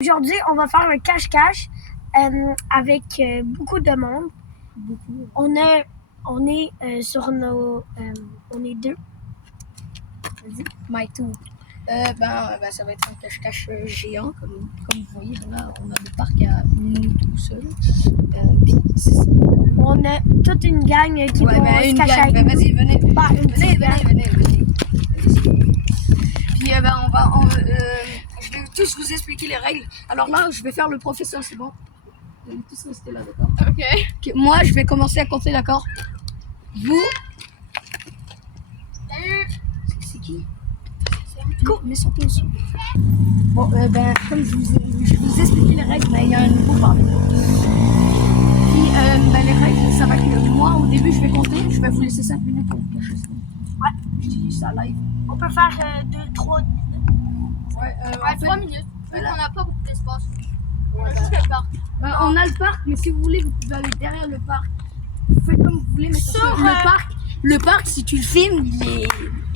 Aujourd'hui, on va faire un cache-cache avec beaucoup de monde. On est sur nos... on est deux. Vas-y. My two. Ça va être un cache-cache géant, comme vous voyez. Là, on a le parc à nous tout seuls. Puis c'est ça. On a toute une gang qui va se cacher avec nous. Vas-y, venez. Venez. Puis je vais tous vous expliquer les règles. Alors là, je vais faire le professeur, c'est bon? Vous allez tous rester là, d'accord? Ok. Moi, je vais commencer à compter, d'accord? Vous. C'est qui? Mais sans pause. Bon, comme je vous ai expliqué les règles, il y a un nouveau parmi nous. Puis, les règles, ça va que moi, au début, je vais compter. Je vais vous laisser 5 minutes pour vous cacher ça. Ouais. Je dis ça live. On peut faire 2-3 minutes. Ouais, 3 minutes. Voilà. On n'a pas beaucoup d'espace. On a le parc, mais si vous voulez, vous pouvez aller derrière le parc. Vous faites comme vous voulez, mais le parc, si tu le filmes, il est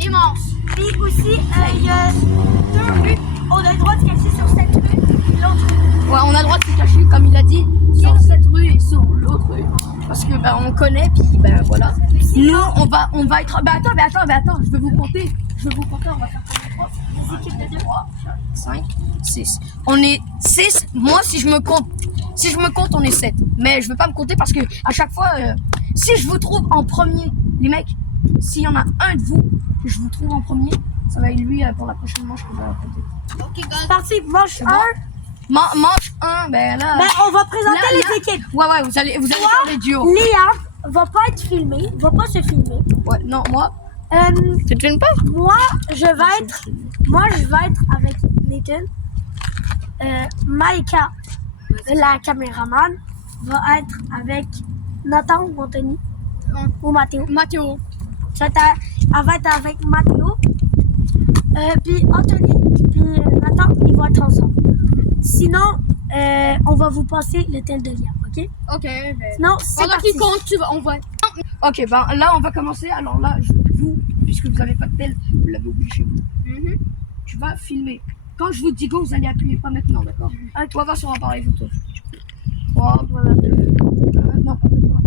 immense. Puis aussi, il y a 2 rues. On a le droit de se cacher sur cette rue et l'autre rue. Ouais, on a le droit de se cacher, comme il a dit, sur cette rue et sur l'autre rue. Parce que on connaît, puis voilà. Nous, on va être. Attends, je vais vous compter. On va faire combien? Des équipes de 2. 3, 4, 5, 6. On est 6. Moi, si je me compte, on est 7. Mais je veux pas me compter parce que à chaque fois, si je vous trouve en premier, les mecs, s'il y en a un de vous que je vous trouve en premier, ça va être lui pour la prochaine manche que je vais raconter. Ok, c'est parti, manche 1. Manche 1, là. On va présenter les équipes. Ouais, vous allez faire les duos. Léa va pas être filmée, va pas se filmer. Ouais, non, moi. Tu te filmes pas? Moi, je vais être avec Nathan. Maïka, la caméraman, va être avec Nathan ou Anthony ou Mathéo. Mathéo. Elle va être avec Mathéo. Puis Anthony puis Nathan, ils vont être ensemble. Sinon, on va vous passer le tel de Léa, ok? Ok. Sinon, c'est pendant parti. qu'il compte, on va. Ok, là, on va commencer. Alors là, vous, puisque vous n'avez pas de tel, vous l'avez oublié chez vous. Tu vas filmer. Quand je vous dis go, vous allez appuyer, pas maintenant, d'accord? Toi, va sur un appareil photo. 3, 2, 1, non, pas maintenant.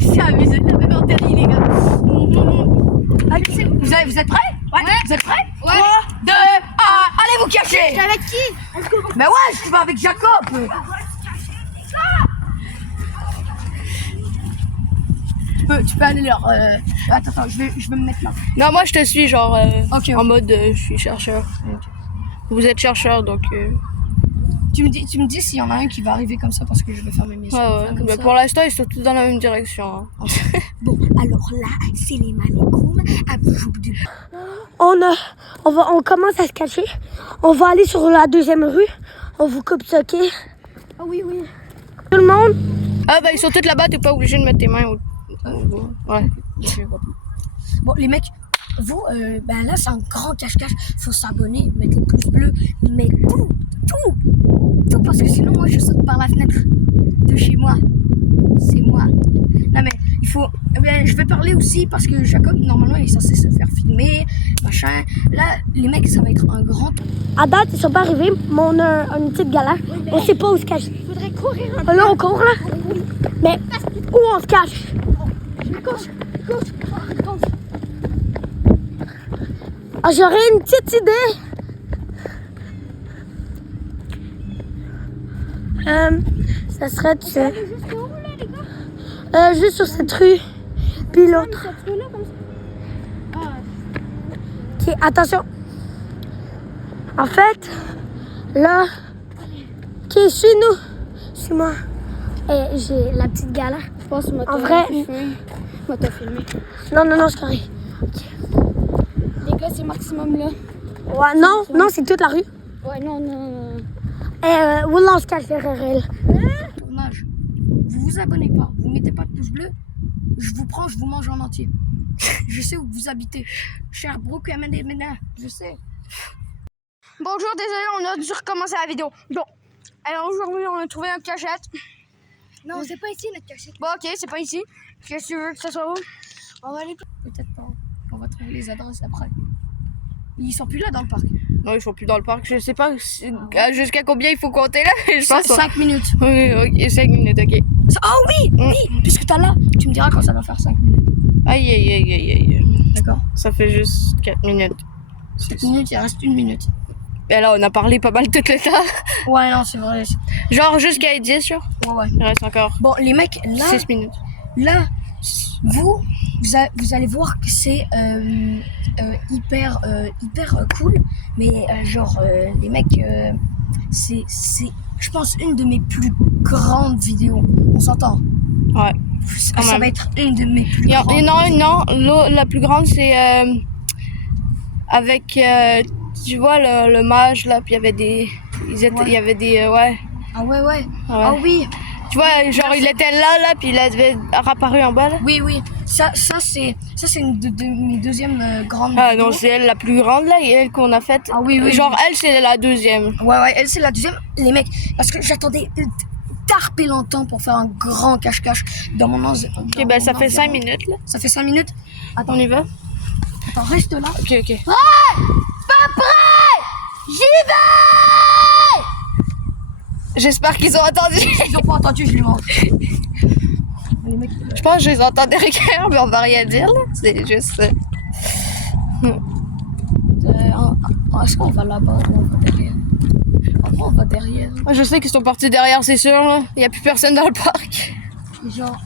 C'est amusé, la même antenne, les gars. Allez, vous êtes prêts? Ouais. Vous êtes prêts? Ouais. 3, 2, 1, allez vous cacher! T'es avec qui? Mais ouais, je suis pas avec Jacob! Tu peux aller leur. Attends, je vais me mettre là. Non, moi je te suis, genre Ok. en mode je suis chercheur. Okay. Vous êtes chercheur donc. Tu me dis s'il y en a un qui va arriver comme ça parce que je vais fermer mes yeux. Ouais. Pour l'instant, ils sont tous dans la même direction. Hein. Bon, alors là, c'est les malécoums. On commence à se cacher. On va aller sur la 2e rue. On vous coupe ça, ok? Ah oui. Tout le monde? Ah ils sont tous là-bas, t'es pas obligé de mettre tes mains au... Ouais. Bon, les mecs, vous, là, c'est un grand cache-cache. Faut s'abonner, mettre le pouce bleu, mettre tout, parce que sinon, moi, je saute par la fenêtre de chez moi. C'est moi. Non, mais il faut. Je vais parler aussi parce que Jacob, normalement, il est censé se faire filmer, machin. Là, les mecs, ça va être un grand. À date, ils sont pas arrivés, mais on a une petite galère. Oui, on sait pas où se cacher. Il faudrait courir un peu. Là, on court, là. Oui. Mais où on se cache? Cours. Ah, j'aurais une petite idée. Ça serait de ça. Juste sur cette rue. Puis l'autre. Ok, attention. En fait, là. Ok, suis-nous. Suis-moi. J'ai la petite galère. Je pense que en vrai. Moi, t'as filmé. Non, c'est carré. Okay. Les gars, c'est maximum là. Ouais, non, c'est toute la rue. Ouais, non. Où l'on se cache derrière elle? Tournage. Vous vous abonnez pas, vous mettez pas de pouce bleu. Je vous prends, je vous mange en entier. Je sais où vous habitez. Sherbrooke, je sais. Bonjour, désolé, on a dû recommencer la vidéo. Bon, alors aujourd'hui, on a trouvé une cachette. Non, c'est pas ici notre cachette. Bon, ok, c'est pas ici. Qu'est-ce que tu veux que ça soit où? On va aller. Peut-être pas. On va trouver les adresses après. Ils sont plus là dans le parc. Non, ils sont plus dans le parc. Je sais pas jusqu'à combien il faut compter là. Je pense 5 minutes. Oui, ok, 5 minutes, ok. Oh oui, oui, puisque t'as là, tu me diras quand ça va faire 5 minutes. Aïe, aïe, aïe, aïe, aïe. D'accord. Ça fait juste 4 minutes. 7 minutes, il reste 1 minute. Et là, on a parlé pas mal tout le temps. Ouais, non, c'est vrai. Genre jusqu'à 10, genre. Ouais. Il reste encore Bon, les mecs, là, 6 minutes. là, vous allez voir que c'est hyper cool, mais genre, les mecs, c'est, je pense, une de mes plus grandes vidéos. On s'entend? Ouais. Ça va être une de mes plus grandes. Non, la plus grande, c'est avec, tu vois, le mage, là, puis il y avait des... Il y avait des... ouais. Ah ouais. Ouais. Ah oui. Tu vois, genre, il était là, puis il avait apparu en bas, là. Oui. Ça c'est une de mes deuxièmes grandes Ah vidéos. non, c'est elle la plus grande, là, elle qu'on a faite. Ah oui. Genre, elle, c'est la deuxième. Ouais, elle c'est la deuxième. Les mecs, parce que j'attendais tarpé longtemps pour faire un grand cache-cache dans mon environnement. Ok, ben ça fait 5 minutes, là. Ça fait 5 minutes. On y va? Attends, reste là. Ok. Pas prêt. J'y vais. J'espère qu'ils ont entendu. Ils ont pas entendu, je les mange. Les mecs, Je pense que je les entends derrière, mais on va rien dire, là. C'est juste... est-ce qu'on va là-bas ou on va derrière? On va derrière. Moi, je sais qu'ils sont partis derrière, c'est sûr, là. Il n'y a plus personne dans le parc. Et genre,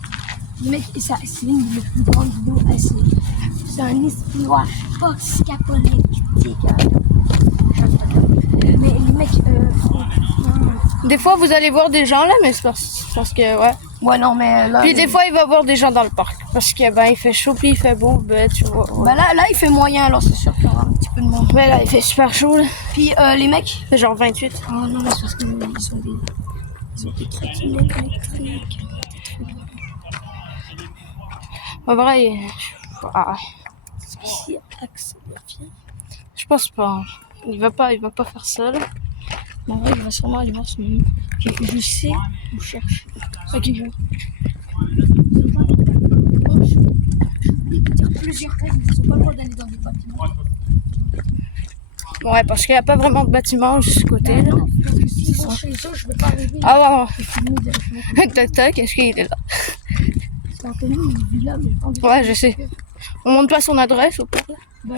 les mecs, c'est une de mes plus grandes vidéos. C'est un exploit post-apocalyptique. Mais les mecs, Des fois, vous allez voir des gens, là, mais c'est parce que, ouais. ouais, non, mais là. Puis des fois, il va y avoir des gens dans le parc. Parce que, ben, il fait chaud, puis il fait beau, ben, tu vois. Ouais. Bah là, il fait moyen, alors c'est sûr qu'il y aura un petit peu de monde. Mais là, il fait super chaud, là. Puis les mecs. Il fait genre 28. Oh non, mais c'est parce qu'ils ont des trottinettes électriques. En vrai, Si Axel vient. je pense pas. Il va pas faire ça, là. En vrai, il va sûrement aller voir son nom. Je sais où cherche. Ok. Il y a plusieurs règles, ils n'ont pas le droit d'aller dans des bâtiments. Ouais, parce qu'il n'y a pas vraiment de bâtiment juste ce côté, là. Non, parce que s'ils vont chez eux, je ne vais pas arriver. Ah Et filmer directement. ouais. Toc, est-ce qu'il est là? C'est Anthony, il vit là, mais pas en Ouais, je sais. On montre pas son adresse ou pas? Bah,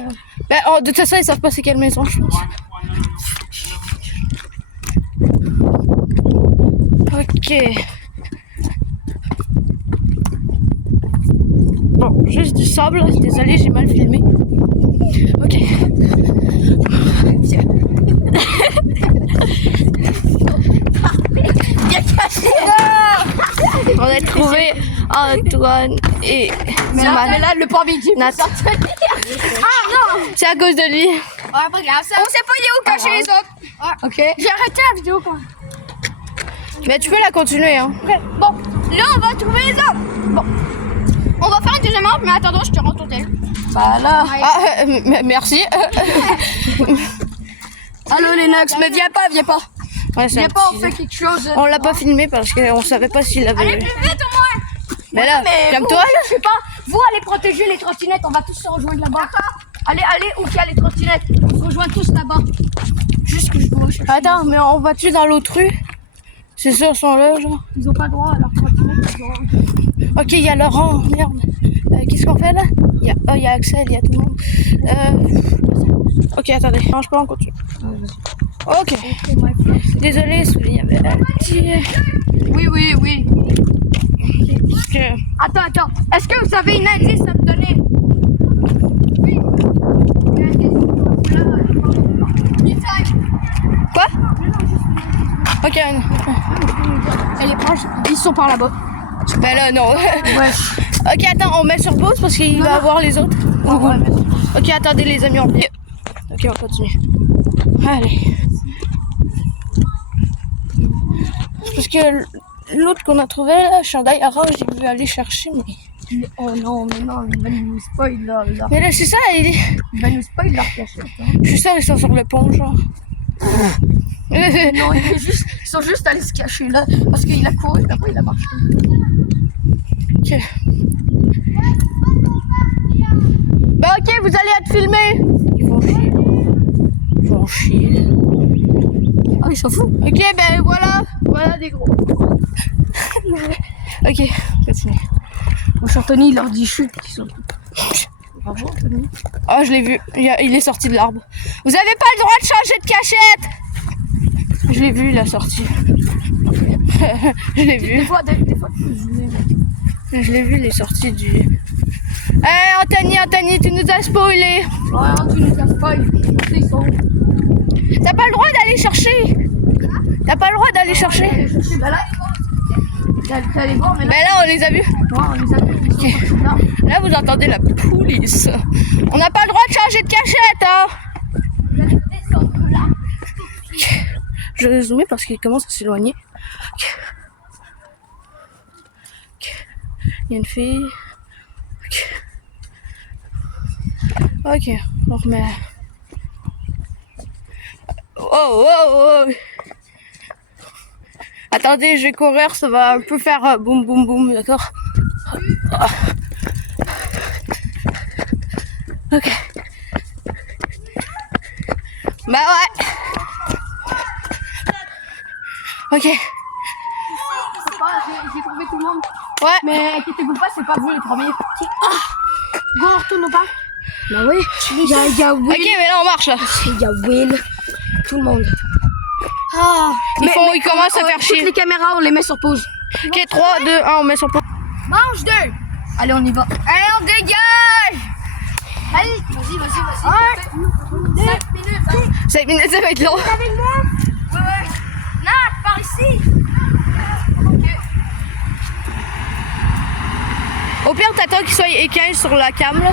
Ben, de toute façon, ils savent pas c'est quelle maison, je pense. Ok. Bon, juste du sable, là. Désolée, j'ai mal filmé. Ok. bien caché. On a trouvé Antoine et Mais là, le parmi qui Nat. C'est à cause de lui. Ouais, pas grave, ça. On sait pas où cacher les autres. Ouais. Ok. J'ai arrêté la vidéo, quoi. Mais tu peux la continuer, hein. Ok. Bon, là, on va trouver les autres. Bon. On va faire une deuxième ordre, mais attendant, je te rends ton tel. Bah là. Ah, merci. Allô, les Nox, mais viens pas. Ouais, c'est Viens un pas, on petit- fait quelque chose. On l'a pas filmé parce qu'on savait pas s'il avait... Allez, plus vite au moins. Mais là, Mais comme vous, toi, là. je sais pas. Vous allez protéger les trottinettes, on va tous se rejoindre là-bas. Allez, où qu'il y a les trottinettes? On se rejoint tous là-bas. Juste que je dois chercher. Attends, mais on va-tu dans l'autre rue? C'est sûr, ils sont là, genre. Ils ont pas droit à leur trottinette. Ok, il y a Laurent, merde. Qu'est-ce qu'on fait là? Il y a Axel, il y a tout le monde. Ok, attendez, change pas, on continue. Ok. Désolé, il y avait un petit... Oui. Parce que... Attends. Est-ce que vous avez une indice à me donner? Quoi? Ok, Elle est proche. Ils sont par là-bas. ben là, non. Ouais. Ok, attends, on met sur pause parce qu'il va avoir les autres. Ok, attendez les amis, on revient. Ok, on continue. Allez. Parce que l'autre qu'on a trouvé, là, chandail orange, il veut aller chercher, mais... Oh non, il va nous spoil là. Mais là, c'est ça, il va nous spoil leur cachette. Je suis sûre qu'ils sont sur le pont, genre. Non, ils sont juste allés se cacher là parce qu'il a couru, après il a marché. Ok. Bah ok, vous allez être filmés. Ils vont chier. font chier. Ah, ils s'en foutent. Ok, ben voilà des gros. Ok, continue. Mon cher Tony, il leur dit chut. Ils s'en foutent. Bravo, Tony. Oh, je l'ai vu, il est sorti de l'arbre. Vous avez pas le droit de changer de cachette. Je l'ai vu, il a sorti. Je l'ai vu. Des fois, Je l'ai vu, il est sorti du... Hey, Anthony, tu nous as spoilé. ouais, tu nous casses pas. Ils sont. T'as pas le droit d'aller chercher. T'as pas le droit d'aller chercher. Bah là, t'as les voir, mais là. Mais là, on les a vus. Ouais, on les a vus. Ils sont sortis de là. Là, vous entendez la police. On n'a pas le droit de changer de cachette, hein. Je vais zoomer parce qu'il commence à s'éloigner. Il y a une fille. Ok, on remet. Oh. Attendez, je vais courir, ça va un peu faire boum boum boum, d'accord? Ok. Bah ouais. Ok. J'ai trouvé tout le monde. Ouais. Mais inquiétez-vous pas, c'est pas vous les premiers. Go, on retourne au parc. Bah oui. Il y a Will. Ok, mais là on marche là. Il y a Will. Tout le monde. Ils commencent à faire toutes chier. les caméras, on les met sur pause. Ok, 3, 2, 1, on met sur pause. Mange 2. Allez, on y va. Allez, on dégage. Allez, vas-y. 5 minutes, ça va être long. Avec moi. Ouais. Nat, par ici. Au pire, t'attends qu'il soit 15 sur la cam là.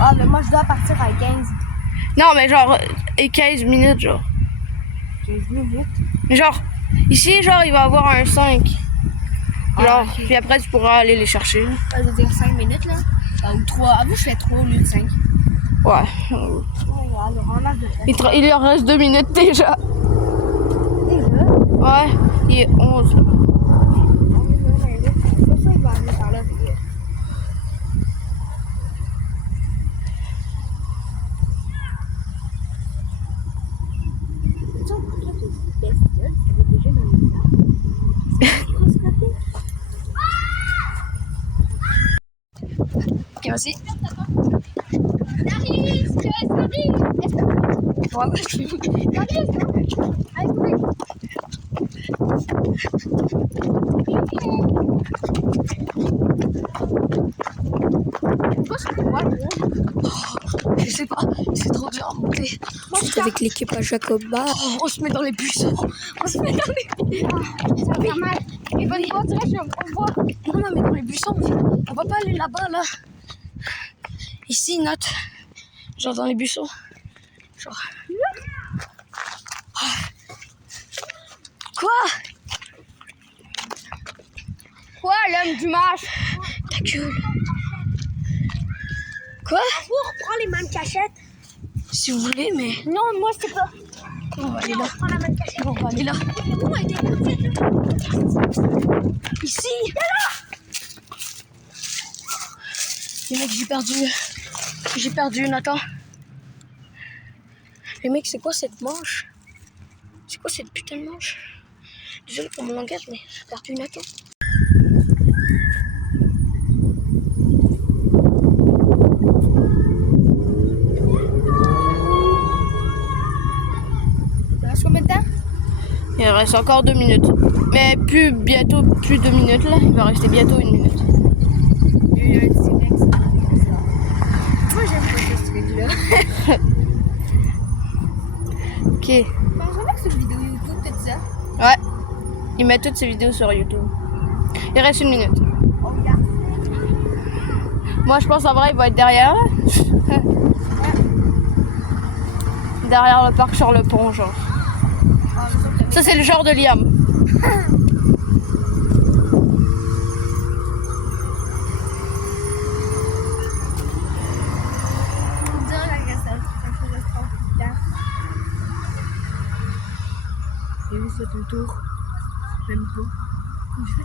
Ah, mais moi je dois partir à 15. Non, mais genre, 15 minutes, genre. 15 minutes. Genre, ici, genre, il va avoir un 5. Genre, puis après, tu pourras aller les chercher. Ça veut dire 5 minutes là. Ou 3. À vous, je fais 3 au lieu de 5. Ouais. Il leur reste 2 minutes déjà. Ouais, il est 11. Ok, vas-y. Je sais pas, c'est trop dur à monter. Juste avec l'équipage Jacoba. On se met dans les buissons. Ça va faire mal. Et bonne direction, on voit. Non, mais dans les buissons, on va pas aller là-bas, là. Ici, note. Genre dans les buissons. Genre. Quoi? Quoi, l'homme du match? Ta gueule. Quoi? Vous reprend les mêmes cachettes. Si vous voulez, mais. Non, moi c'est pas. On va aller là. On prend la même cachette. On va aller là. Où elle était? Ici. Les mecs, j'ai perdu Nathan. Les mecs, c'est quoi cette manche? C'est quoi cette putain de manche? Désolé pour mon langage, mais j'ai perdu Nathan. Il reste combien de temps? Il reste encore 2 minutes. Mais plus 2 minutes là. Il va rester bientôt 1 minute. Moi, j'aime pas ce truc-là. Ok. Je pense pas que c'est une vidéo YouTube, t'as dit ça? Ouais. Il met toutes ses vidéos sur YouTube. Il reste 1 minute. Oh, regarde. Moi, je pense en vrai, il va être derrière. Derrière le parc sur le pont, genre. Ça, c'est le genre de Liam. J'ai vu ça tout le tour. Même pas. Je fais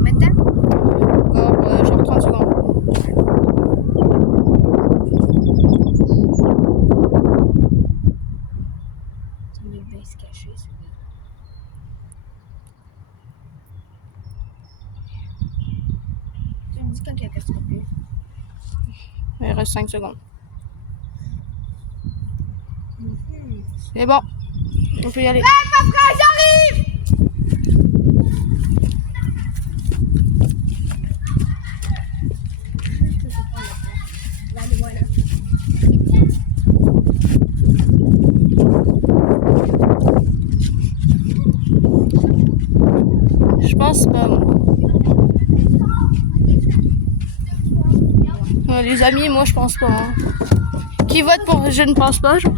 Maintenant? Encore genre 30 secondes. Il reste 5 secondes. C'est bon. On peut y aller. J'arrive. Je pense pas, moi. Les amis, moi je pense pas. Hein. Qui vote pour je ne pense pas, genre.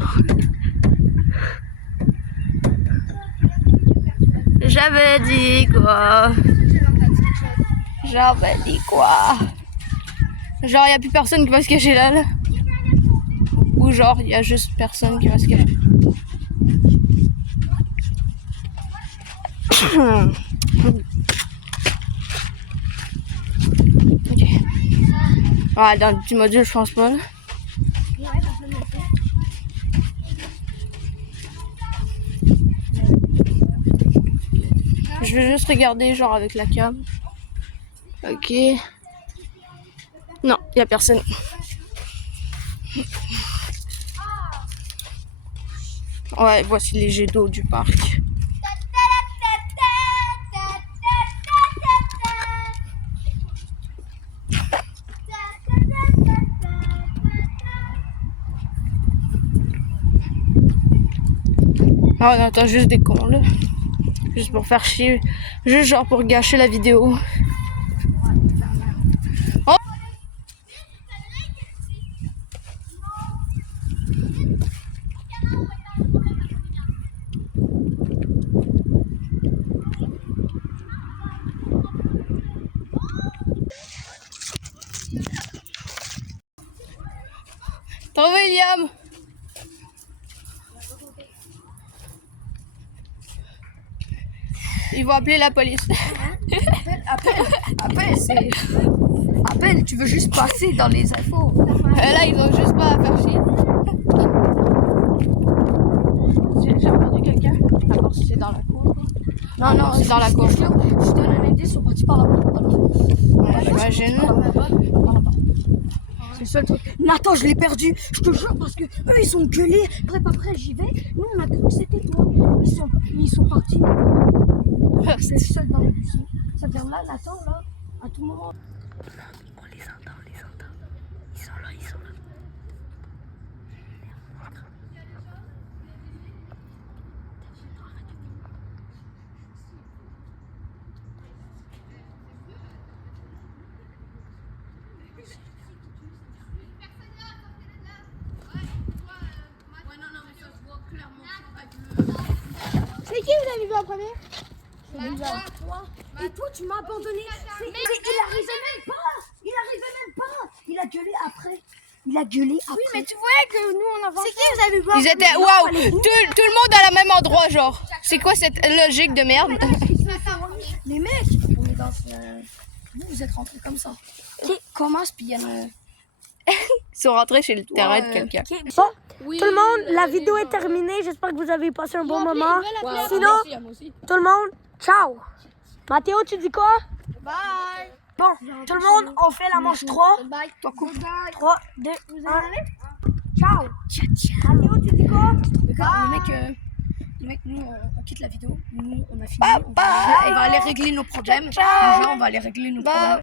J'avais dit quoi? J'avais dit quoi? Genre, il n'y a plus personne qui va se cacher là, là. Ou genre, il y a juste personne qui va se cacher. Ok. Ah, dans le petit module, je pense pas, là. Je vais juste regarder, genre, avec la cam. Ok. Non, il n'y a personne. Ouais, voici les jets d'eau du parc. Ah, on entend juste des cons, là. Juste pour faire chier. Juste genre pour gâcher la vidéo. Oh. T'as William. Ils vont appeler la police. Appelle, tu veux juste passer dans les infos. Là, ils ont juste pas à faire chier. J'ai entendu quelqu'un. À part si c'est dans la cour. Non, c'est dans la cour. Je te donne un indice, ils sont partis par là-bas. Ouais, j'imagine. C'est le seul truc. Nathan, je l'ai perdu. Je te jure, parce que eux, ils ont gueulé. Bref, après, j'y vais. Nous, on a cru que c'était toi. Ils sont partis. C'est le seul dans le bus. Ça vient là, Nathan, là, à tout moment. On les entend, on les entend. Ils sont là, ils sont là. C'est qui vous avez vu en premier? Et toi, tu m'as abandonné. Il arrivait même pas. Il a gueulé après. Oui, mais tu voyais que nous on avançait. C'est qui vous avez vu? Ils étaient waouh, tout le monde à la même endroit, genre. C'est quoi cette logique de merde? Les mecs, on est dans vous êtes rentrés comme ça. Qui commence, puis il y en a. Ils sont rentrés chez le terrain de quelqu'un. Bon, tout le monde, la vidéo est terminée. J'espère que vous avez passé un bon moment. Sinon, tout le monde, ciao. Mathéo, tu dis quoi? Bye. Bon, tout le monde, on fait la manche 3. Bye. Toi, coupe. 3, 2, 1. Ciao. Mathéo, tu dis quoi? Les mecs, nous, on quitte la vidéo. Nous, on a fini. On va aller régler nos problèmes. Déjà, on va aller régler nos problèmes.